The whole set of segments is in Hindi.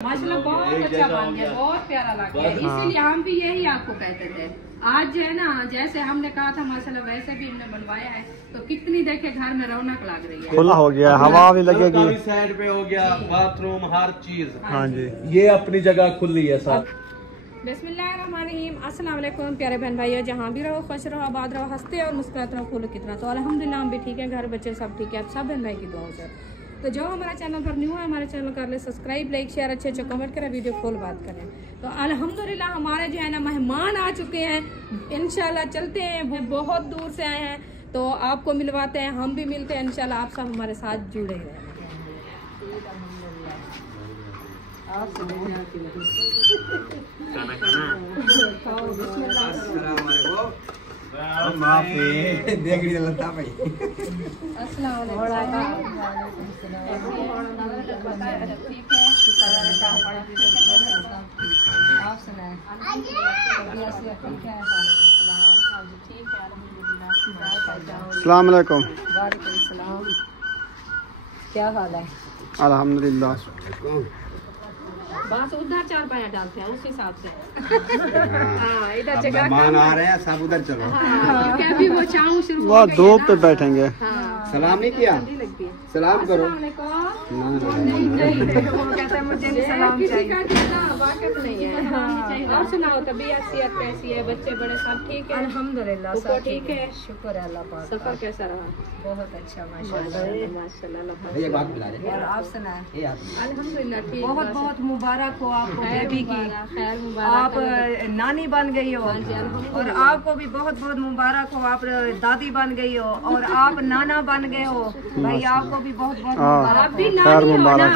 माशाल्लाह बहुत अच्छा बन गया, बहुत प्यारा लग गया। इसीलिए हम भी यही आपको कहते थे। आज जो है ना, जैसे हमने कहा था माशाल्लाह वैसे भी हमने बनवाया है, तो कितनी देखे घर में रौनक लग रही है। खुला हो गया, हवा भी लगेगी, साइड पे हो गया, बाथरूम हर चीज। हाँ जी, ये अपनी जगह खुली है सब। बिस्मिल्लाहिर्रहमानिर्रहीम, अस्सलाम वालेकुम प्यारे बहन भाइयों, जहाँ भी रहो खुश रहो, आबाद रहो, हंसते और मुस्कुराते रहो फूलों की तरह। तो अल्हम्दुलिल्लाह हम भी ठीक है, घर बच्चे सब ठीक है, आप सब बहन भाई की दुआओं से। तो जो हमारा चैनल पर न्यू है, हमारे चैनल कर ले सब्सक्राइब, लाइक शेयर, अच्छे अच्छे कमेंट करें, वीडियो खोल बात करें। तो अल्हम्दुलिल्लाह हमारे जो है ना मेहमान आ चुके हैं, इंशाल्लाह चलते हैं, वो बहुत दूर से आए हैं, तो आपको मिलवाते हैं, हम भी मिलते हैं इंशाल्लाह। आप सब हमारे साथ जुड़े रहें। अस्सलाम वालेकुम। क्या हाल है? अल्हम्दुलिल्लाह। बस उधर चार पाया डालते हैं उस हिसाब से। हाँ, इधर मेहमान आ रहे हैं, सब उधर चलो। क्योंकि अभी वो चाहूँ सिर्फ वो धूप पे बैठेंगे। सलाम नहीं किया, सलाम करो। वो कहते हैं मुझे नहीं सलाम चाहिए, वाकफ नहीं है। और सुनाओ, तबीयत सेहत कैसी है, बच्चे बड़े सब ठीक है? अल्हम्दुलिल्लाह सब ठीक है, शुक्र है अल्लाह पाक। सफर कैसा रहा? बहुत अच्छा माशाल्लाह। ये बात मिला रहे और आप सुनाएं? अल्हम्दुलिल्लाह ठीक। बहुत बहुत मुबारक हो आपको बेबी की, खैर मुबारक। आप नानी बन गई हो, और आपको भी बहुत बहुत मुबारक हो, आप दादी बन गई हो और आप नाना बन गए हो। भाई आपको भी बहुत बहुत मुबारक। आप भी नानी हो ना?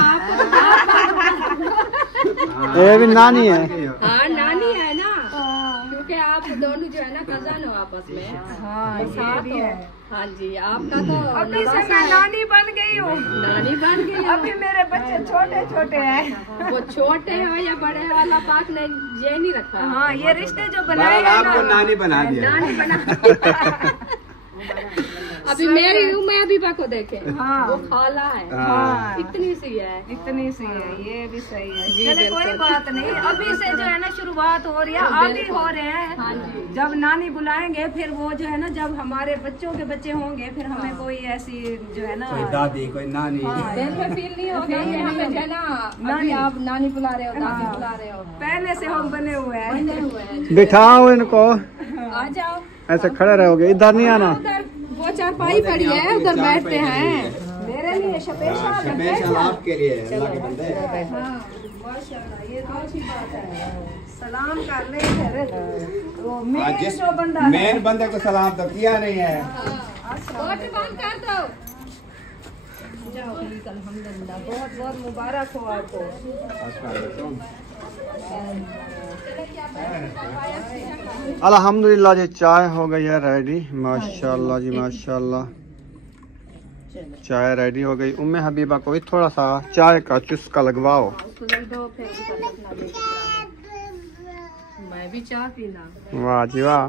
ये भी नानी है। हाँ नानी है ना, क्योंकि आप दोनों जो है ना कजन हो आपस में। हाँ साथ भी हो। है। हाँ जी, आपका तो अभी से मैं नानी बन गई हूँ। नानी बन गई। अभी मेरे बच्चे छोटे छोटे हैं। वो छोटे हो या बड़े हो, अल्लाह पाक ने ये नहीं रखा। हाँ, ये रिश्ते जो बनाए हैं आपको ना, नानी बना दिया। नानी बना। अभी मेरी उम्र अभी को देखे, हाँ। वो खाला है। हाँ। इतनी सी है, इतनी सी है, ये भी सही है। जी, चले कोई बिल्कुल। बात नहीं, अभी से जो है ना शुरुआत हो रही है, आगे हो रहे हैं। हाँ जी। जब नानी बुलाएंगे फिर वो जो है ना, जब हमारे बच्चों के बच्चे होंगे फिर हमें कोई ऐसी जो है ना कोई दादी, कोई नानी। दिल में फील नहीं होगा कि हमें जो है ना अभी आप नानी बुला रहे हो, दादी बुला रहे हो। पहले से हम बने हुए हैं। बने हुए हैं। बिठाओ इनको, आ जाओ, ऐसे खड़े रहोगे, इधर नहीं आना। उधर वो चारपाई पड़ी है, उधर बैठते हैं। मेरे लिए स्पेशल आपके लिए अल्लाह के बंदे। माशाल्लाह, ये तो अच्छी बात है। सलाम कर ले फिर वो मेन जो बंदा मेन बंदे को सलाम तो किया नहीं है। बोट बंद कर दो। जाओ, अल्हम्दुलिल्लाह, बहुत बहुत मुबारक हो आपको। अल्हम्दुलिल्लाह जी, चाय हो गई है रेडी। माशाल्लाह जी माशाल्लाह, चाय रेडी हो गई। उम्मे हबीबा को भी थोड़ा सा चाय का चुस्का लगवाओ। मैं भी चाय पीना। वाह जी वाह।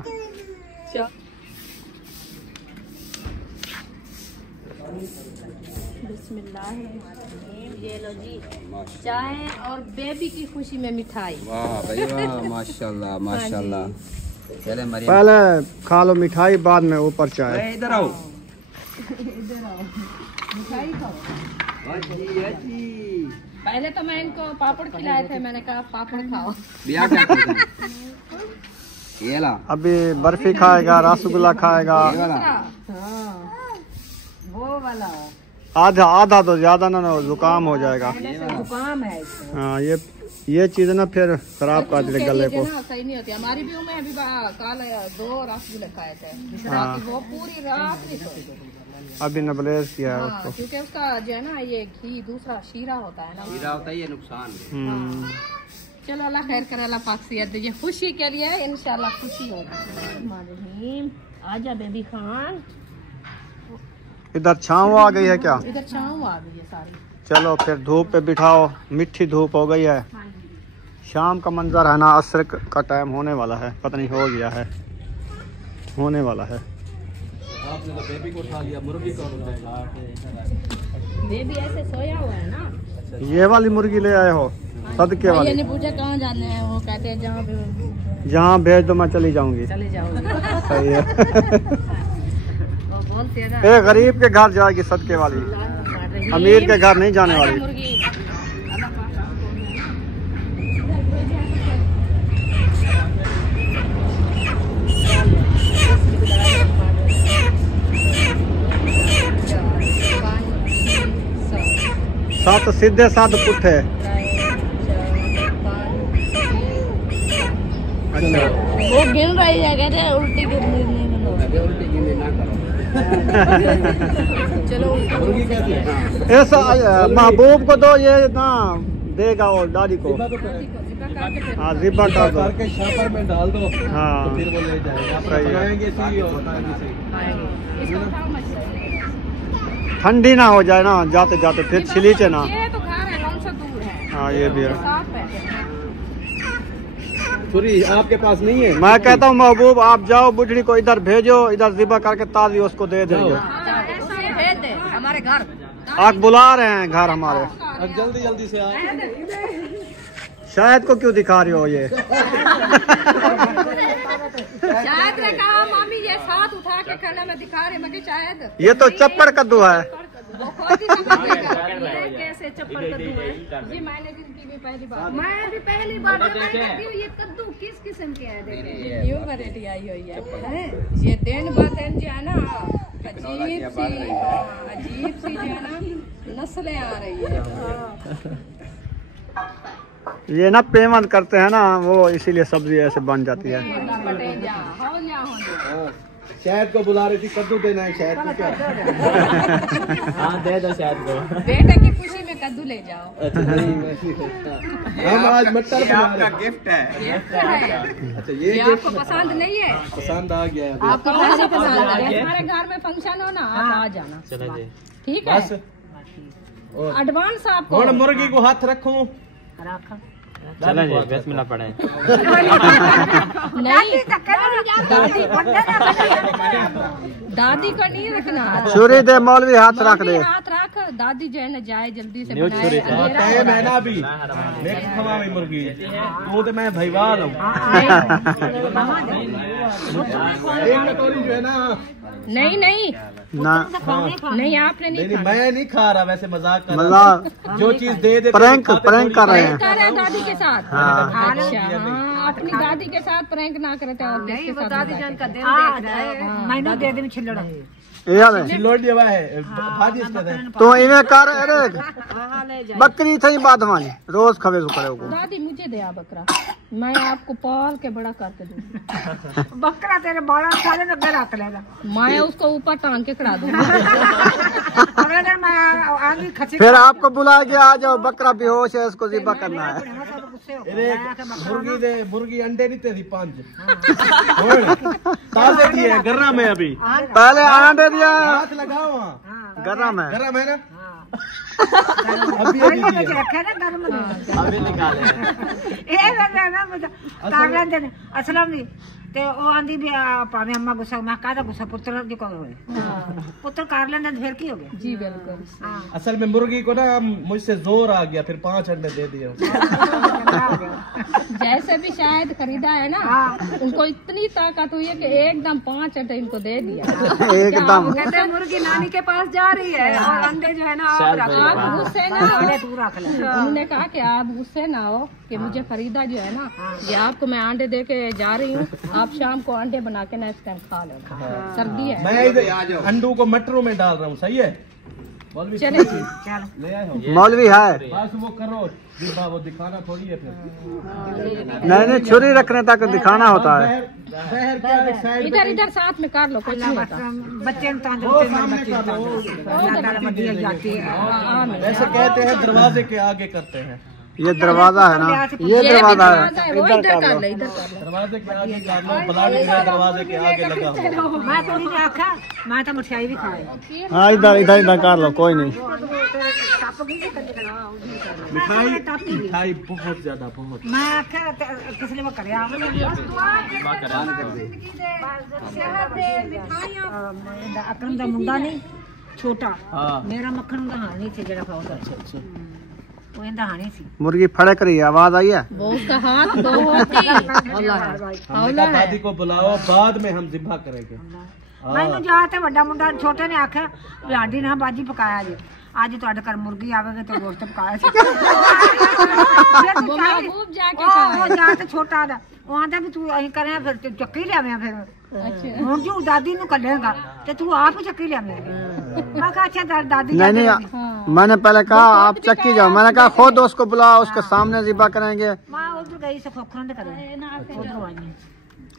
ये लो जी चाय और बेबी की खुशी में मिठाई। वाह भाई वाह, माशाल्लाह माशाल्लाह। चले मरियम, पहले खा लो मिठाई, बाद में ऊपर चाय। इधर आओ। मिठाई खाओ। पहले तो मैं इनको पापड़ खिलाए थे, मैंने कहा पापड़ खाओ। बिया क्या करते? ये ला, अभी बर्फी खाएगा, रसगुल्ला खाएगा। ये वाला। हाँ, वो वाला आधा आधा तो ज्यादा ना, जुकाम हो जाएगा। जुकाम है इसको। हाँ, ये चीज ना फिर खराब कर देते गले को। सही नहीं होती। हमारी भी उम्र अभी कल 2 रसगुल्ले खाए थे, हाँ। वो पूरी रात नहीं सोई। अभी नबलेज किया है हाँ, उसको। क्योंकि उसका जो है ना ये घी दूसरा शीरा होता है ना। हीरा होता है, ये नुकसान है। हम्म। चलो अल्लाह खैर करे, अल्लाह पाक सेहत दीजिए, खुशी के लिए इंशाल्लाह खुशी होगी। आजा बेबी खान। इधर छाँव आ गई है क्या? इधर छाँव आ गई है सारी। चलो फिर धूप पे बिठाओ, मिठी धूप हो गई है। हाँ जी। शाम का मंजर है ना, असर का टाइम होने वाला है, पता नहीं हो गया है, होने वाला है। आपने तो बेबी को उठा लिया, मुर्गी को उठाया। बेबी ऐसे सोया हुआ है ना। ये वाली मुर्गी ले आए हो? सदके वाली। ने पूछा कहाँ जाने हैं, वो कहते हैं जहाँ भेज दो मैं चली जाऊंगी। चले जाओगे। सही है। वो बोलते हैं ना, ए गरीब के घर जाएगी सदके वाली, अमीर के घर नहीं जाने वाली। मुर्गी 7 सीधे 7 पुट्ठे। अच्छा वो गिन रही है, कहते हैं उल्टी गिननी नहीं उल्टी गिनती ना करो। चलो मुर्गी कहती है। ऐसा महबूब को दो, ये ना देगा वो दादी को। हाँ जिब्बा कर दो, करके शापर में डाल दो। हाँ तो फिर वो ले जाएगा। सही है। बनाएंगे सही और बनाएंगे सही। ठंडी ना हो जाए ना जाते जाते, फिर छिलीचे ना। ये तो खा रहे हैं, कौन सा दूर है, हाँ ये भी है। साफ है। छुरी आपके पास नहीं है? मैं कहता हूँ महबूब आप जाओ, बुढ़ड़ी को इधर भेजो, इधर जिब्बा करके ताजी उसको दे देंगे। भेज दे हमारे घर। आप बुला रहे हैं घर हमारे। अब जल्दी जल्दी से आओ। शायद को क्यों दिखा रही हो ये? शायद ने कहा मामी ये साथ उठा के खाना में दिखा रहे, मगर शायद ये तो चप्पड़ कद्दू है। वो खुद ही समझेगा ये कैसे चप्पल कद्दू है। ये मैंने जिंदगी में पहली बार, मैं भी पहली बार देखती हूँ ये कद्दू किस किस्म के है। न्यू वैरायटी आई हुई है। ये दिन ब दिन जो है ना अजीब सी जो है ना नस्लें आ रही है। ये ना पेमेंट करते हैं ना वो, इसीलिए सब्जी ऐसे बन जाती है। शहद को बुला रही थी, कद्दू देना है शहद को क्या? हाँ दे दो शायद को। बेटे की खुशी में कद्दू ले जाओ। अच्छा नहीं वैसे हम आज मटर बना रहे हैं। गिफ्ट है। अच्छा ये आपको पसंद नहीं है? पसंद आ गया है। आपको कैसे पसंद है? हमारे घर में फंक्शन हो ना, आप आ जाना। चलो जी। ठीक है, बस एडवांस आपको। कौन मुर्गी को हाथ रखूं? चलो जी बिस्मिल्लाह पढ़े। नहीं दादी को नहीं रखना। छुरी दे मौलवी हाथ रख दे। हाथ रख, दादी जो है ना जाए जल्दी से टाइम है ना अभी। मैं खवावी मुर्गी वो तो मैं भईवाल हूँ। एक कटोरी जो है ना। नहीं नहीं ना नहीं आपने नहीं नहीं मैं नहीं खा रहा, वैसे मजाक कर रहा मजाक, हूँ। जो चीज दे दे प्रैंक कर रहे हैं। कर रहे दादी के साथ। हाँ। अच्छा हाँ, अपनी दादी के साथ प्रैंक ना करते और नहीं वो दादी जान का दिल देख रहा है। मैंने दे दिन छिल्लड़ चिल्लोड़ लिया हुआ है भाजी इसके दे। तो इन्हें कर, अरे बकरी थी बाधवानी रोज खवे सु करे को। दादी मुझे दे बकरा, मैं आपको पाल के बड़ा करके दूंगी। बकरा तेरे बाला साले ने घर रख लेगा। मैं उसको ऊपर टांग के खड़ा दूंगी। फिर आपको बुलाया गया, आ जाओ बकरा बेहोश है, उसको ज़िब्हा करना है। मुर्गी अंडे नहीं तेरी 5 ताजे दिए हैं गर्रा में अभी। पहले अंडे दिया हाथ लगाओ वहाँ गरम है। गरम है ना? अभी रखे ना घर में अभी निकाले। असलम जी ते ओ आंदी भी पावे अम्मा गुस्सा मैं कादा गुस्सा पुत्र दी को होए पुत्र कर लेने फिर की हो गया। जी बिल्कुल। असल में मुर्गी को ना मुझसे जोर आ गया, फिर 5 अंडे दे दिए। जैसे भी शायद खरीदा है ना, उनको इतनी ताकत हुई है कि एकदम 5 अंडे इनको दे दिया। एकदम कहते हैं मुर्गी नानी के पास जा रही है और अंडे जो है ना आप रख लो। आप गुस्से ना हो, तू रख ले। उन्होंने कहा कि आप गुस्से ना हो कि मुझे खरीदा जो है ना, ये आपको मैं अंडे दे के जा रही हूँ, आप शाम को अंडे बना के नेक्स्ट टाइम खा लो। सर्दी है। मैं इधर अंडों को मटरों में डाल रहा हूँ, सही है? मौलवी चले जी ले आए हो मौलवी है। बस वो करो जिब्बा, वो दिखाना थोड़ी है फिर। नहीं छुरी रखने तक दिखाना होता है। जहर क्या है साइड इधर इधर साथ में कर लो, कुछ नहीं होता। बच्चे वैसे कहते हैं दरवाजे के आगे करते हैं। ये दरवाजा है ना, ये दरवाजा है। वो इधर कर लो, इधर कर लो। दरवाजे के आगे कर लो, ब्लड दरवाजे के आगे लगा हुआ। मैं तो नहीं आखा, मैं तो मिठाई भी खाए। हाँ इधर इधर इधर कर लो, कोई नहीं। मिठाई बहुत ज्यादा बहुत। मैं आखा किस लिए करे अकरम का मुंडा नहीं छोटा, मेरा मक्खन का हाल नहीं थे जरा खाओ। तो इंदा हानी सी मुर्गी फड़क रही है, आवाज आई है? वो उसका हाथ बहुत ही हमने कहा दादी को बुलाओ, बाद में हम ज़िब्हा करेंगे। मैनू जाते वड्डा मुंडा छोटे ने आख्या भी आडी ना बाजी पकाया जी, आज तुहाडे घर मुर्गी आवेगी तो गोश्त पकाया सी। वो महबूब जाके ओ जाते छोटा दा ओ आंदा भी तू अहीं करे फिर तू चक्की लियावें फिर हुण जो दादी नु कढेगा ते तू आप ही चक्की लियावें। मैं कहा अच्छा दादी नहीं, मैंने पहले कहा आप चक्की जाओ, मैंने कहा खुद उसको बुलाओ, उसके सामने ज़िब्हा करेंगे। मैं उधर गई से खोखरन दे करे उधर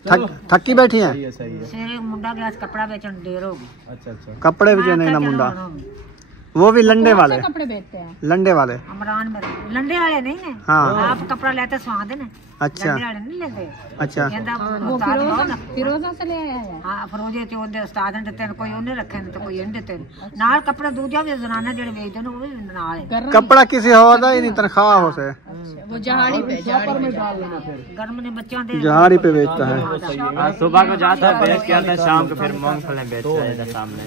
आई थकी बैठी हैं? सही है। शेरे मुंडा गया कपड़ा बेचन देर होगी। अच्छा कपड़े भी नहीं ना मुंडा, वो भी लंडे वाले कपड़े बेचते हैं। लंडे वाले अमरान मेरे लंडे वाले नहीं है। हाँ। आप कपड़ा लेते स्वाद ने। अच्छा लंडे वाले नहीं लेते। अच्छा फिरोजा से ले आया है। हाँ फरोजे ते ओदे उस्ताद ने दिते कोई उन्हें रखे ने तो कोई इन्हें दिते नाल कपड़ा दूजा भी जनाना जेड़े बेचदे ने वो भी नाल है। कपड़ा किसी और दा ही नहीं, तनख्वाह हो से वो जहाड़ी पे गर्म ने बच्चों दे जहाड़ी पे बेचता है। सुबह को जाता है बेच के आता है, शाम को फिर मूंगफली बेचता है इधर सामने।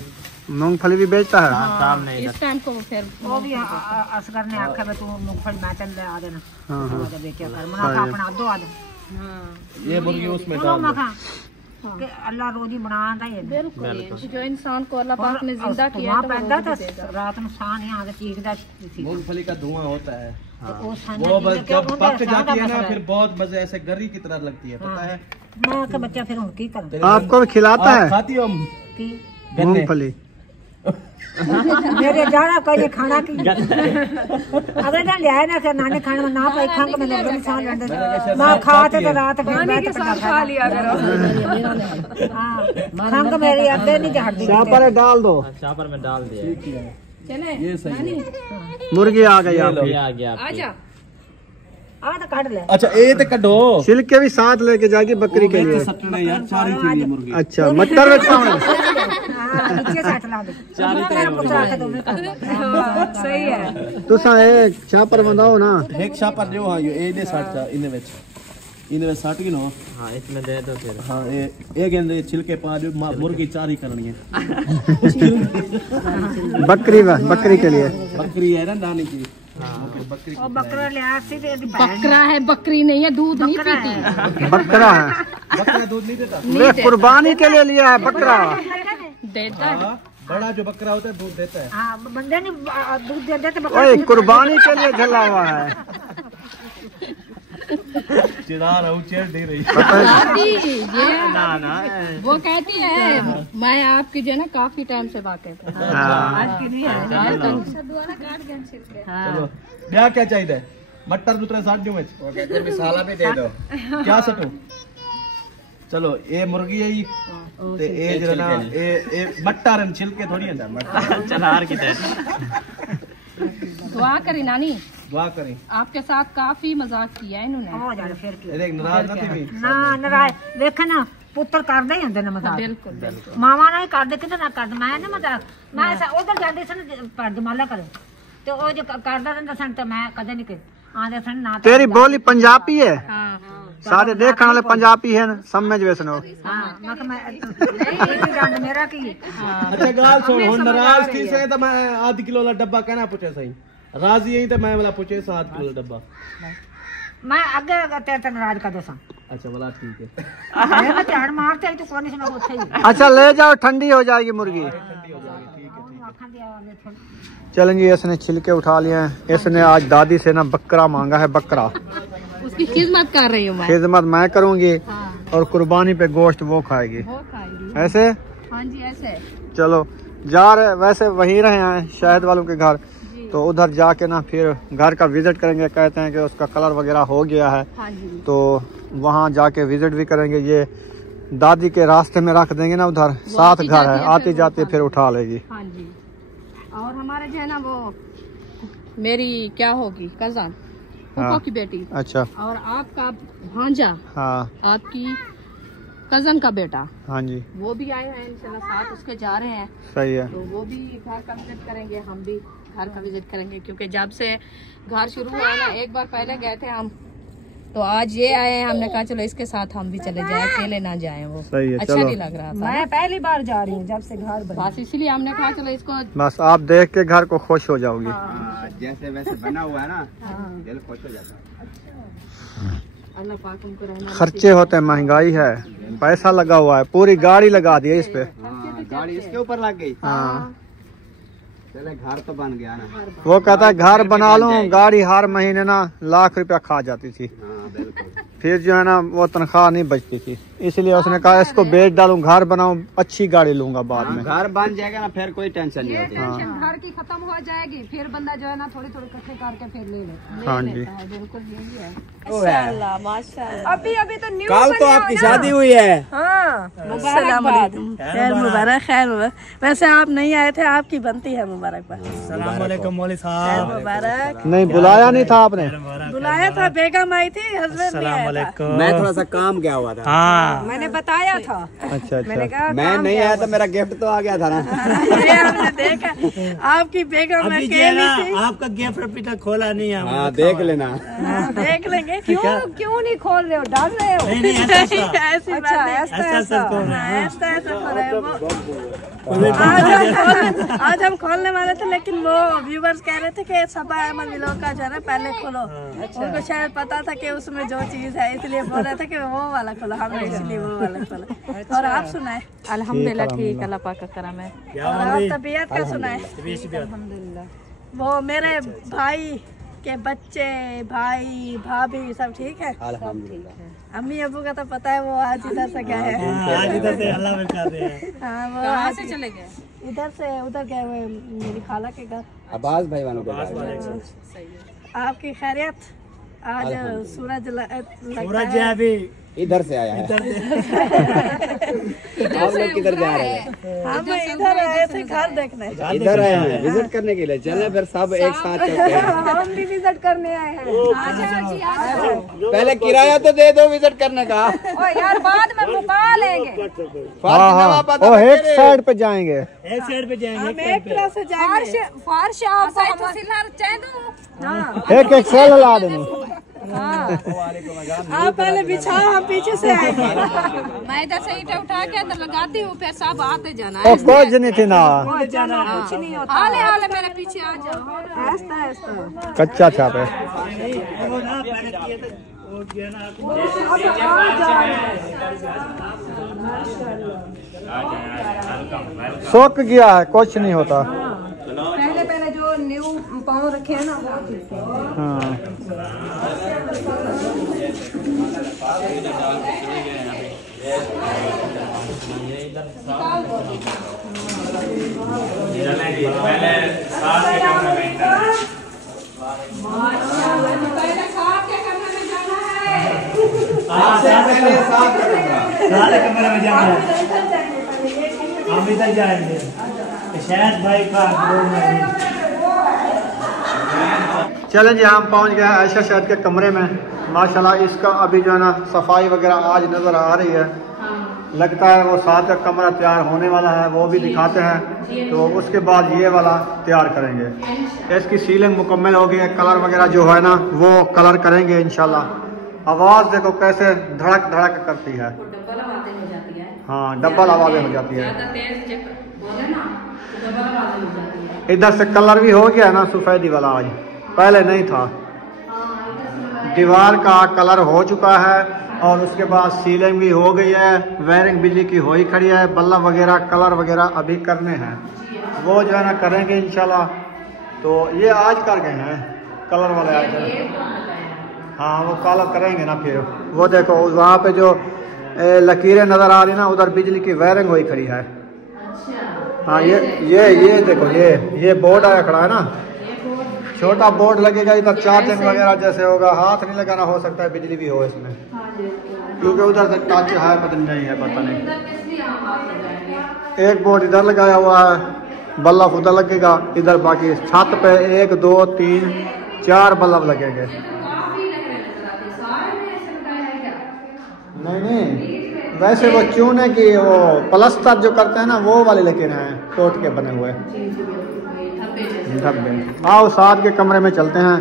मूंगफली भी बेचता है सामने इस टाइम को फिर वो भी असगर ने आखा मैं तू मूंगफली मैं चल ले आ देना। हाँ हाँ बेचा कर मना का अपना दो आ दे। ये मुर्गी उसमें चलो मखा कि अल्लाह रोजी बनाता है। बिल्कुल जो इंसान को अल्लाह पाक ने जिंदा किया वहां पैदा तो रात में सान यहां से चीखदा सी। मूंगफली का धुआं होता है, वो सान वो बस जब पक जाती है ना फिर बहुत मजे ऐसे गरी की तरह लगती है, पता है। मां का बच्चा फिर हम की कर आपको भी खिलाता है खाती हो की मूंगफली? मेरे जाना कोई खाना की अगर ना ले आए ना फिर नाने खाने में ना पाई खंग में लगे इंसान लंदे ना खाते तो रात में मैं तो खा लिया करो। हां खंग मेरी अड्डे नहीं झाड़ दी। चापर डाल दो, चापर में डाल दिया। चले ये सही मुर्गी आ गई आपकी। ये आ गया आपके। आजा आ तो काट ले। अच्छा ये तो कटो छिलके भी साथ लेके जाएगी बकरी के लिए। सटने यार चारी के लिए मुर्गी। अच्छा मटर रखता हूँ। हां नीचे साथ ला दे सही है। तुसा एक छापर बनाओ ना। एक छापर जो हाँ ये दे सट इने में सट की नो। हाँ इसमें दे दो फिर। हाँ ये गेंदे छिलके पा दो, मुर्गी चारी करनी है। बकरी के लिए बकरी है ना दानी की। बकरी और बकरा ले आ सी दे दी बकरा है, बकरी नहीं है, दूध नहीं पीती। बकरा है, बकरा दूध नहीं देता। वे कुर्बानी के लिए लिया है बकरा। देता है। हाँ, बड़ा जो बकरा होता है दूध देता है। हां बंदे ने दूध दे दे तो बकरा ओए कुर्बानी के लिए झला हुआ है। चिदार चेयर दे रही ये ना वो कहती है मैं आपकी जो है ना काफी टाइम से वाकिफ हूं। आज की नहीं है। चलो क्या क्या चाहिए? मटर दूसरा साथ दूं मैं मसाला भी दे दो। क्या सटू? चलो ये मुर्गी है ते ए जरा ए मटर छिलके थोड़ी है चनार की तरह। दुआ करी नानी, दुआ करें। आपके साथ काफी मजाक किया इन्होंने। हो जा फिर की देख नाराज ना थी ना नाराज देख ना पुत्र करदे ही ਹੁੰਦੇ ਨੇ ਮਜ਼ਾਕ। बिल्कुल बिल्कुल ਮਾਵਾਂ ਨਾਲ ਕਰਦੇ ਕਿਤੇ ਨਾ ਕਰਦੇ ਮੈਂ ਨਾ ਮਜ਼ਾਕ ਮੈਂ ਉਧਰ ਜਾਂਦੇ ਸਨ ਪਰਦਮਾਲਾ करे ਤੇ ਉਹ ਜੋ ਕਰਦਾ ਰਹਿੰਦਾ ਸਨ ਤੇ ਮੈਂ ਕਦੇ ਨਹੀਂ ਕਿ ਆਂਦੇ ਸਨ ਨਾ तेरी बोली पंजाबी है? हाँ सारे देखने वाले पंजाबी है, समझ वैसे हो। हां मैं नहीं जान मेरा की। अच्छा गाल सुन हुन नाराज थी से तो मैं आधा किलो वाला डब्बा कहना पूछे सही राजी यही तो मैं वाला पूछे 7 किलो डब्बा मैं आगे तेरे नाराज कर दसा। अच्छा वाला ठीक है। मैं ध्यान मारते तो कोई नहीं सुना उठे अच्छा ले जाओ, ठंडी हो जाएगी मुर्गी। आंखों दे आगे चलेंगे। इसने छिलके उठा लिए हैं। इसने आज दादी से ना बकरा मांगा है, बकरा। उसकी खिदमत कर रही हूँ मैं। खिदमत मैं करूंगी और कुर्बानी पे गोश्त वो खाएगी। वो खाएगी। ऐसे? हाँ जी ऐसे। चलो जा रहे, वैसे वहीं रहे हैं शायद वालों के घर, तो उधर जाके ना फिर घर का विजिट करेंगे। कहते हैं कि उसका कलर वगैरह हो गया है, हाँ जी। तो वहाँ जाके विजिट भी करेंगे। ये दादी के रास्ते में रख देंगे ना, उधर 7 घर है, आती जाती फिर उठा लेगी। हाँ जी। और हमारे जो है ना वो मेरी क्या होगी कजन फूफा की बेटी। अच्छा। और आपका भांजा, हाँ आपकी कजन का बेटा, हाँ जी वो भी आए हैं इंशाल्लाह, साथ उसके जा रहे हैं। सही है। तो वो भी घर का विजिट करेंगे, हम भी घर का विजिट करेंगे, क्योंकि जब से घर शुरू हुआ ना, एक बार पहले गए थे हम तो आज ये आए हैं, हमने कहा चलो इसके साथ हम भी चले जाए, अकेले ना जाए, वो सही है, अच्छा चलो। नहीं लग रहा था। मैं पहली बार जा रही हूँ जब से घर बना, बस इसीलिए हमने कहा चलो इसको। बस आप देख के घर को खुश हो जाओगी। जैसे वैसे बना हुआ है ना, दिल खुश हो जाता है। अल्लाह पाक उनको रहना। खर्चे होते हैं, महंगाई है, पैसा लगा हुआ है, पूरी गाड़ी लगा दी है इस पे। गाड़ी इसके ऊपर लग गई। हाँ, चले घर तो बन गया ना। वो कहता है घर बना लूं, गाड़ी हर महीने ना लाख रुपया खा जाती थी, हाँ बिल्कुल। फिर जो है ना वो तनख्वाह नहीं बचती थी, इसलिए उसने कहा इसको बेच डालूं, घर बनाऊं, अच्छी गाड़ी लूंगा बाद में। घर बन जाएगा ना फिर कोई टेंशन नहीं होती। घर की खत्म हो जाएगी, फिर बंदा जो है ना थोड़ी थोड़ी इकट्ठे करके फिर ले ले। हाँ जी, बिल्कुल यही है। माशाल्लाह माशाल्लाह। अभी तो न्यू कल तो आपकी शादी हुई है। हाँ खैर मुबारक, खैर मुबारक। वैसे आप नहीं आए थे, आपकी बनती है मुबारकबाद। खैर मुबारक। नहीं बुलाया नहीं था आपने? बुलाया था, बेगम आई थी, हस्बैंड भी आया था। मैं थोड़ा सा काम गया हुआ था। हाँ मैंने बताया था, अच्छा मैंने अच्छा, कहा मैं नहीं आया तो मेरा गिफ्ट तो आ गया था ना। ये हमने देखा, आपकी बेगम अकेली थी। आपका गिफ्ट अभी तक खोला नहीं है। हाँ देख लेना। हाँ, देख लेंगे। क्यों नहीं खोल रहे हो, डर रहे हो? नहीं नहीं ऐसा ऐसी बात अच्छा, नहीं। ऐसा ऐसा हो रहा है वो। आज हम खोलने वाले थे, लेकिन वो व्यूवर्स कह रहे थे कि सबा अहमद व्लॉग का जो है ना पहले खोलो। उनको शायद पता था कि उसमें जो चीज है, इसलिए बोल रहे थे कि वो वाला खोलो, हमने इसलिए वो वाला खोला। और आप सुनाए? अल्हम्दुलिल्लाह ठीक, अल्लाह पाक का करम है। और आप तबीयत का सुनाए? अल्हम्दुलिल्लाह। वो मेरे भाई के बच्चे, भाई भाभी सब ठीक है? अल्हम्दुलिल्लाह। अम्मी अबू का तो पता है, वो आज इधर से गए हैं। आज इधर से अल्लाह में कर रहे हैं। हाँ, वो कहाँ आज से चले गए? इधर से उधर गए हुए, मेरी खाला के घर। अब्बास भाई वालों के घर। आपकी खैरियत? आज सूरज सूरज है अभी इधर से आया है। आप लोग किधर जा रहे हैं? हम इधर आए थे घर देखने। इधर आए हैं विजिट करने के लिए। चले फिर सब एक साथ चलते हैं। हम भी विजिट करने आए हैं। पहले किराया तो दे दो विजिट करने का। ओ यार बाद में मुका लेंगे। हाँ हाँ, वो एक साइड पे जाएंगे। एक साइड पे जाएंगे। हम एक तरह से जाएंगे। फारश आपको सिलर चाह दूं? एक एक सेल ला देनी। आप पहले बिछाओ, हम पीछे से आएंगे। मैं इधर से ईंटें उठा के अंदर लगाती हूँ, फिर सब आते जाना ओ कुछ नहीं थी ना, कुछ नहीं होता। हाले हाले मेरे पीछे आ जाओ। ऐसा ऐसा कच्चा छाप है। वो ना पहले किए थे, वो जो है ना सोख गया है, कुछ नहीं होता। पहले पहले जो न्यू पाँव रखे हैं ना वो ठीक है। हाँ, सारे कमरे में जाना है। हम इधर जाएंगे शहद भाई का रूम में। चलें जी, हम पहुंच गए हैं आयशा शहद के कमरे में। माशाल्लाह इसका अभी जो है ना सफाई वगैरह आज नज़र आ रही है। लगता है वो साथ का कमरा तैयार होने वाला है, वो भी दिखाते हैं। तो उसके बाद ये वाला तैयार करेंगे। इसकी सीलिंग मुकम्मल हो गई है, कलर वगैरह जो है ना वो कलर करेंगे इंशाल्लाह। आवाज़ देखो कैसे धड़क धड़क करती है। हाँ, डबल आवाज़ें हो जाती है। इधर से कलर भी हो गया ना सफ़ेदी वाला, आज पहले नहीं था। दीवार का कलर हो चुका है और उसके बाद सीलिंग भी हो गई है, वायरिंग बिजली की हो ही खड़ी है। बल्ब वगैरह कलर वगैरह अभी करने हैं, वो जो है ना करेंगे इंशाल्लाह। तो ये आज कर गए हैं कलर वाले आज। हाँ, वो कलर करेंगे ना फिर। वो देखो वहाँ पे जो लकीरें नज़र आ रही ना, उधर बिजली की वायरिंग हुई खड़ी है। हाँ, ये देखो ये बोर्ड आया खड़ा है ना, छोटा बोर्ड लगेगा इधर, चार्जिंग वगैरह जैसे होगा। हाथ नहीं लगाना, हो सकता है बिजली भी हो इसमें, क्योंकि उधर से टच है, पता नहीं है, पता नहीं। एक बोर्ड इधर लगाया हुआ है, बल्ब उधर लगेगा इधर, बाकी छत पे 1 2 3 4 बल्ब लगेंगे। नहीं, वैसे वो चूने की वो प्लस्तर जो करते हैं ना, वो वाले लेकिन हैं कोट के बने हुए धब्बे। आओ साथ के कमरे में चलते हैं।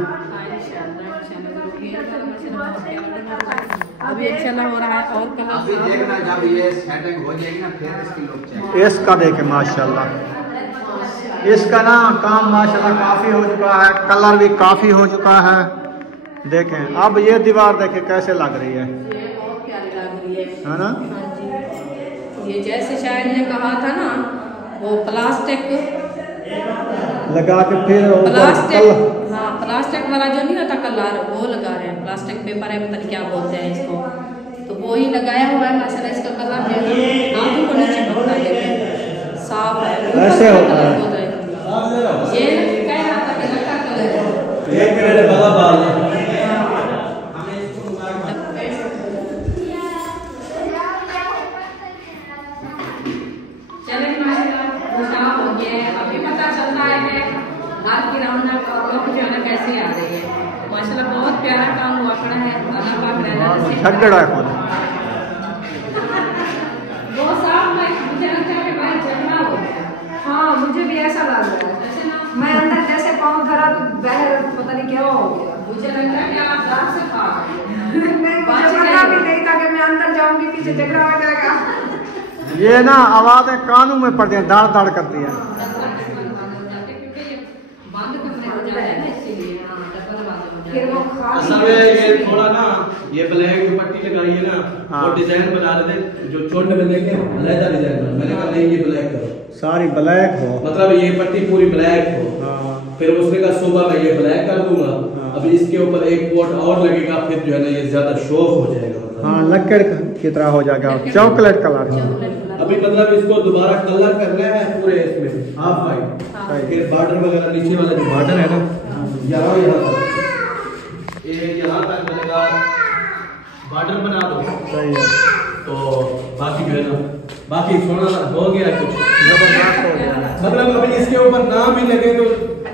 अभी अच्छा लग हो रहा है और अभी कलर देखना जब ये सेटिंग हो जाएगी ना फिर इसकी लुक चेक। इसका देखे माशाल्लाह, इसका ना काम माशाल्लाह काफी हो चुका है, कलर भी काफी हो चुका है। देखें अब ये दीवार देखें कैसे लग रही है, ये बहुत प्यारी लग रही है ना? हाँ जी। ये जैसे शायद ने कहा था ना वो प्लास्टिक लगा के फिर प्लास्टिक, हाँ प्लास्टिक वाला जो नहीं होता कलर वो लगा रहे हैं, प्लास्टिक पेपर है पता नहीं क्या बोलते हैं इसको, तो वो ही लगाया हुआ है माशाल्लाह। इसका कलर हाथों को नीचे पकड़ा देते साफ है, ऐसे होता है। ये कह रहा था कि लड़का कलर एक मिनट वाला बाल चले माशाल्लाह हो गया है। अभी पता चलता है कि घर की रौनक और लोग जो है ना कैसी आ रही है। माशाल्लाह बहुत प्यारा काम हुआ पड़ा है। अल्लाह पाक रहना नसीब झगड़ा है खुद। वो साहब मुझे लगता है कि भाई झगड़ा हो गया। हाँ मुझे भी ऐसा लग रहा है, जैसे ना मैं अंदर जैसे पाँव धरा तो बाहर पता नहीं क्या हो गया। मुझे लग रहा है कि आप रात से खा मुझे पता भी नहीं था कि मैं अंदर जाऊंगी पीछे झगड़ा हो जाएगा। ये ना आवाजें कानों में पड़ती हैं, दाड़ दाड़ करती हैं। फिर वो खा असल में ये थोड़ा ना ये ब्लैक जो पट्टी लगाई है ना हाँ। वो डिजाइन बना रहे थे जो छोटे बंदे के अलग डिजाइन बना, मैंने कहा नहीं ये ब्लैक करो, सारी ब्लैक हो। मतलब ये पट्टी पूरी ब्लैक हो। हाँ। फिर उसने कहा सुबह मैं ये ब्लैक कर दूंगा, अभी इसके ऊपर एक कोट और लगेगा, फिर जो है ना ये ज्यादा शोफ हो जाएगा। हाँ लक्कड़ की तरह हो जाएगा, चॉकलेट कलर। अभी मतलब इसको दोबारा कलर करना है पूरे इसमें हाफ वाइट, फिर बॉर्डर वगैरह नीचे वाला जो बॉर्डर है ना यहाँ ये यहाँ तक बनेगा, बॉर्डर बना दो सही है, तो बाकी जो है ना बाकी थोड़ा हो गया कुछ जबरदस्त हो गया। मतलब अभी इसके ऊपर नाम ही लगे तो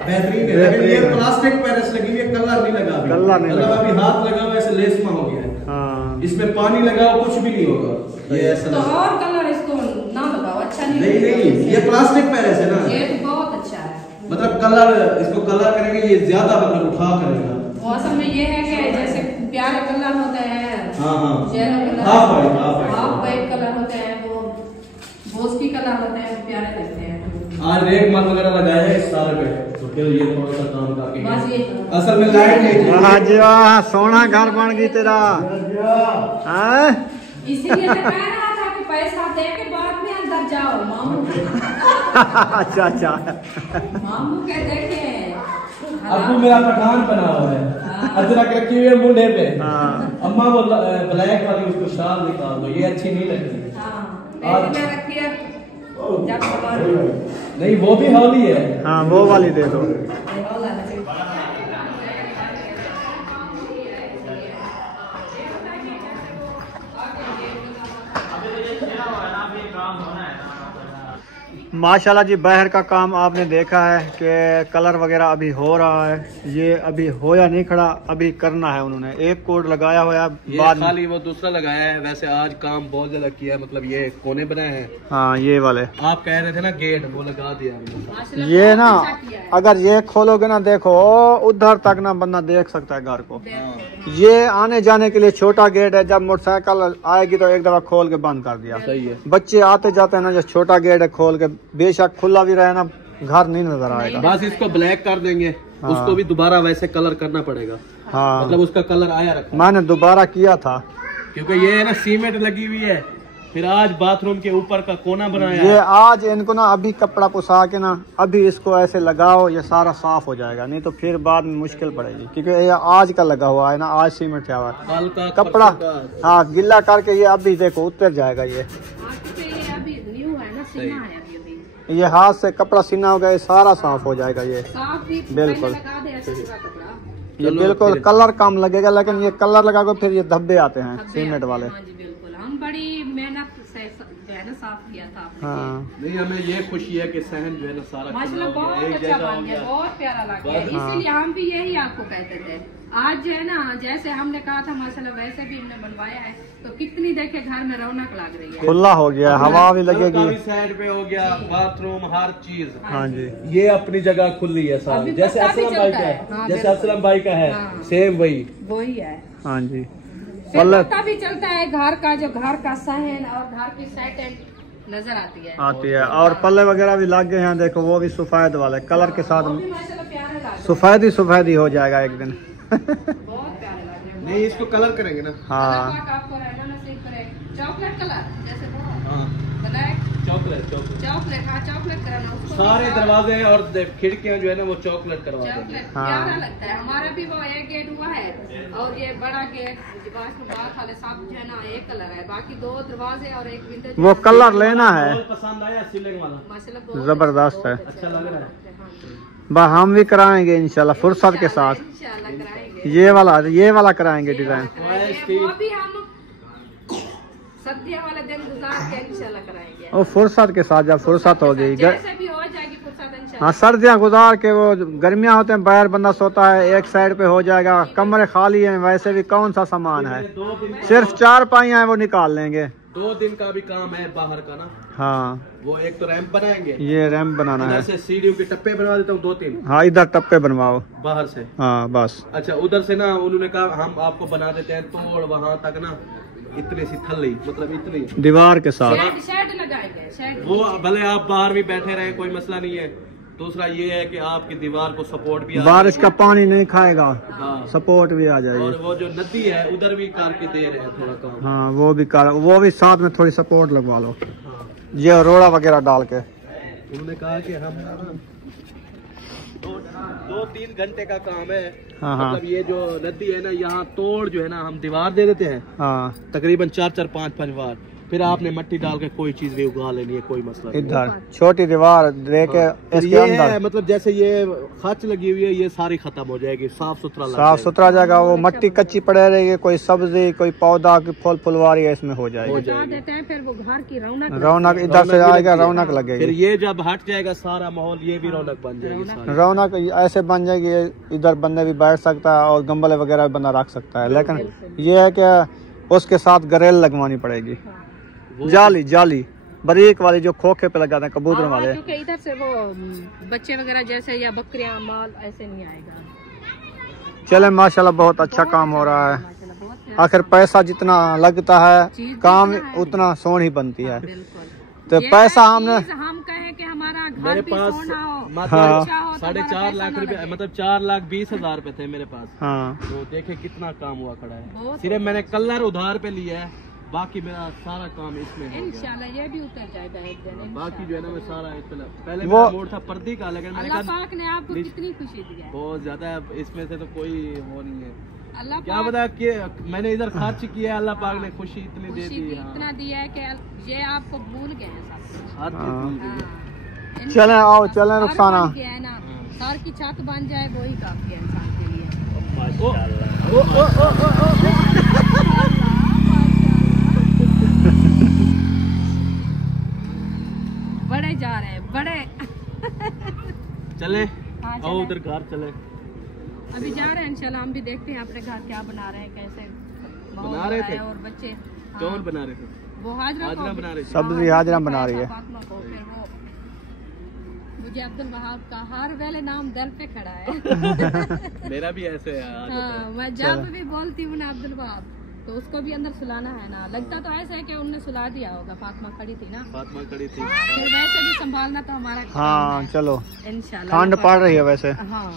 बेहतरीन है, लेकिन ये प्लास्टिक पेरिस लगी हुई है, कलर नहीं लगा अभी। कलर नहीं मतलब लगा। अभी हाथ लगा हुआ ऐसे लेस में हो गया है, हाँ इसमें पानी लगा हुआ कुछ भी नहीं होगा। ये ऐसा तो लगा। और कलर इसको ना लगाओ, अच्छा नहीं नहीं लगेगा। ये प्लास्टिक पेरिस है ना, ये तो बहुत अच्छा है। मतलब कलर इसको कलर करेंगे ये ज्यादा मतलब उठा करेगा। वो असल में ये है कि जैसे प्यारे कलर होते हैं, हाँ हाँ yellow colour, half white, half white. Half white colour होते हैं, वो बोस्की कलर होते हैं, वो प्यारे लगते हैं। आज रेक माल वगैरह लगाया है इस सारे पे, तो फिर ये थोड़ा सा काम करके बस ये असल में लाइट नहीं वाह जी वाह, सोना घर बन गई तेरा। हाँ? इसीलिए तो कह रहा था कि पैसा दे के बाद में अंदर जाओ मामू। अच्छा अच्छा, मामू के देखे अबू मेरा पठान बना हुआ है, अदरक रखी हुई है मुंडे पे। हाँ। अम्मा वो ब्लैक वाली उसको शाल निकाल दो, ये अच्छी नहीं लगती। हाँ पेट में रखी है जब नहीं वो भी हौली है। हाँ वो वाली दे दो। माशाल्लाह जी, बाहर का काम आपने देखा है कि कलर वगैरह अभी हो रहा है। ये अभी होया नहीं खड़ा, अभी करना है। उन्होंने एक कोड लगाया हुआ है, बाद में खाली वो दूसरा लगाया है। वैसे आज काम बहुत ज्यादा किया है, मतलब ये कोने बनाए हैं। हाँ ये वाले आप कह रहे थे ना गेट, वो लगा दिया हमने। ये ना अगर ये खोलोगे ना, देखो उधर तक ना बंदा देख सकता है घर को। ये आने जाने के लिए छोटा गेट है, जब मोटरसाइकिल आएगी तो एक दफा खोल के बंद कर दिया। सही है। बच्चे आते जाते हैं ना, जो छोटा गेट है खोल के, बेशक खुला भी रहे ना, घर नहीं नजर आएगा। बस इसको ब्लैक कर देंगे। हाँ। उसको भी दोबारा वैसे कलर करना पड़ेगा। हाँ मतलब उसका कलर आया रखा, मैंने दोबारा किया था, क्योंकि ये है ना सीमेंट लगी हुई है। फिर आज बाथरूम के ऊपर का कोना बनाया ये है। आज इनको ना अभी कपड़ा पुसा के ना अभी इसको ऐसे लगाओ, ये सारा साफ हो जाएगा, नहीं तो फिर बाद में मुश्किल पड़ेगी, क्योंकि ये आज का लगा हुआ है ना, आज सीमेंट किया हुआ है। कल का कपड़ा परसों का। हाँ गिल्ला करके ये अभी देखो उतर जाएगा। ये अभी न्यू है ना, सीना है अभी अभी। ये हाथ से कपड़ा सीना होगा, ये सारा साफ हो जाएगा। ये साफ भी बिल्कुल। लगा दे ऐसे पूरा कपड़ा। ये बिल्कुल कलर कम लगेगा, लेकिन ये कलर लगा कर फिर ये धब्बे आते हैं सीमेंट वाले। हाँ जी बिल्कुल, हम बड़ी मेहनत से जो है ना साफ किया था आपने। हाँ नहीं, हमें ये खुशी है कि सहन जो है ना सारा माशाल्लाह बहुत अच्छा बन गया, बहुत प्यारा लग गया। इसीलिए हम भी यही आपको कहते थे। आज जो है ना, जैसे हमने कहा था माशाल्लाह वैसे भी हमने बनवाया है, तो कितनी देखे घर में रौनक लग रही है। खुला हो गया, हवा भी लगेगी। साइड पे हो गया, बाथरूम हर चीज। हाँ जी, ये अपनी जगह खुली है सारी, अभी जैसे पता भी असलम भाई चलता का है। है, हाँ, जैसे बिल्कुल। असलम भाई का है, हाँ। सेम वही। वही है। हाँ जी। फिर पता भी चलता है घर का, जो घर का सहन और घर की सेट नजर आती है। और पल्ले वगैरह भी लग गए हैं, देखो वो भी सफेद वाले कलर के साथ माशाल्लाह प्यारे लग रहे सफेद ही हो जाएगा एक दिन। बहुत प्यारे लग रहे हैं। नहीं, इसको कलर करेंगे ना। हाँ आपको रहना नसीब करे। चॉकलेट कलर जैसे हाँ, ब्लैक चॉकलेट चॉकलेट कराना उसको सारे दरवाजे और खिड़कियां जो है ना वो चॉकलेट करवा देंगे। चॉकलेट प्यारा लगता है। हमारा भी वो एक गेट हुआ है और ये बड़ा गेट बात वाले सब जो है ना एक कलर है, बाकी 2 दरवाजे और एक विंडो वो कलर लेना है। बहुत पसंद आया सीलिंग वाला, माशाल्लाह जबरदस्त है। अच्छा लग रहा है। बस हम भी कराएंगे इंशाल्लाह फुर्सत के साथ। इंशाल्लाह कराएंगे। ये वाला कराएंगे डिजाइन। वो भी हम सर्दियों वाले दिन गुजार के इंशाल्लाह कराएंगे। और फुर्सत के साथ, जब फुर्सत हो जाएगी, जैसे भी हो जाएगी फुर्सत इंशाल्लाह। हाँ सर्दियाँ गुजार के, वो गर्मियाँ होते हैं बाहर बंदा सोता है, एक साइड पे हो जाएगा, कमरे खाली हैं, वैसे भी कौन सा सामान है, सिर्फ 4 पाइयाँ हैं वो निकाल लेंगे। 2 दिन का भी काम है बाहर का ना। हाँ वो एक तो रैंप बनाएंगे, ये रैंप बनाना है। ऐसे सीढ़ियों के टप्पे बनवा देता हूँ 2-3 हाँ इधर टप्पे बनवाओ बाहर से। हाँ बस। अच्छा उधर से ना उन्होंने कहा हम आपको बना देते हैं तोड़ वहाँ तक ना, इतनी सी थल्ली, मतलब इतनी दीवार के साथ शेड लगाएंगे शेड। वो भले आप बाहर भी बैठे रहे कोई मसला नहीं है। दूसरा ये है कि आपकी दीवार को सपोर्ट भी बारिश का पानी नहीं खाएगा। हाँ, सपोर्ट भी आ और जाएगी। वो जो नदी है उधर भी कार की दे रहे हैं थोड़ा काम। हाँ वो भी साथ में थोड़ी सपोर्ट लगवा लो, ये रोड़ा वगैरह डाल के। उन्होंने कहा कि हम 2-3 घंटे का काम है। हाँ हाँ मतलब ये जो नदी है ना, यहाँ तोड़ जो है ना हम दीवार दे देते हैं हाँ तकरीबन 4-4 5-5 बार, फिर आपने मट्टी डाल के कोई चीज भी उगा लेनी है, कोई मसला नहीं। इधर छोटी दीवार दे के इसके ये अंदर है, मतलब जैसे ये खच लगी हुई है, ये सारी खत्म हो जाएगी, साफ सुथरा जाएगा। वो मट्टी कच्ची पड़े रहेगी, कोई सब्जी कोई पौधा की फूल फुलवारी है इसमें हो जाएगी। देते हैं फिर वो घर की रौनक इधर से आएगा, रौनक फिर लगेगी। ये जब हट जाएगा सारा माहौल, ये भी रौनक बन जाएगी सारी। रौनक ऐसे बन जाएगी, इधर बंदे भी बैठ सकता है और गमले वगैरह भी बंदा रख सकता है। लेकिन ये है कि उसके साथ गरेल लगवानी पड़ेगी, जाली बारीक वाली जो खोखे पे लगाते हैं कबूतर वाले, क्योंकि इधर से वो बच्चे वगैरह जैसे या बकरियां माल ऐसे नहीं आएगा। चले माशाल्लाह बहुत अच्छा काम हो रहा है। माशाल्लाह बहुत आखिर पैसा जितना लगता है चीज़ काम जितना है। उतना सोन ही बनती है। बिल्कुल। तो ये पैसा है हमने चीज़ हम कहे कि हमारा घर मेरे भी पास सोना हो, मतलब अच्छा हो, तो 4.5 हमारा लाख पैसा रुपए, ना लगे। मतलब 4,20,000 रुपए थे मेरे पास। हाँ तो देखे कितना काम हुआ खड़ा है। बहुत सिर्फ मैंने कलर उधार पे लिया है, बाकी मेरा सारा काम इसमें हो गया। इंशाल्लाह ये भी उतर जाएगा एक दिन। बाकी जो है ना मैं सारा इतना पहले वो- मेरा मूड था पर्दी का, लेकिन मैंने अल्लाह कहा पाक ने आपको कितनी खुशी दी है। बहुत ज्यादा है, इसमें से तो कोई हो नहीं है। अल्लाह क्या पाक बता कि मैंने इधर खर्च किया, अल्लाह पाक ने खुशी इतनी दे खुशी दी। भी हाँ, इतना दिया है कि ये आपको भूल गए हैं सब। हर चीज़ हाँ। भूल गई। हाँ। चले आओ चले घर रुखसाना। बन गया है ना, सर की छत बन जाए वही काफी है इंसान के लिए। बड़े जा रहे हैं बड़े। चले हाँ, आओ चले। उधर घर चले। अभी जा रहे हैं इंशाल्लाह, हम भी देखते हैं अपने घर क्या बना रहे हैं, कैसे माहौल बना रहे हो रहा थे? है। और बच्चे हाँ, कौन बना रहे थे? वो हाजरा हाजरा बना रही थी। सब्जी हाजरा बना रही है। फातिमा को, फिर वो मुझे अब्दुल वहाब का हर वेले नाम दिल पे खड़ा है। मेरा भी ऐसे है आज। हाँ, मैं जब भी बोलती हूँ ना अब्दुल वहाब, तो उसको भी अंदर सुलाना है ना। लगता तो ऐसा है कि उनने सुला दिया होगा, फातिमा खड़ी थी ना, फातिमा खड़ी थी। फिर वैसे भी संभालना तो हमारा काम हाँ है। चलो इंशाल्लाह ठंड पड़ रही है वैसे। हाँ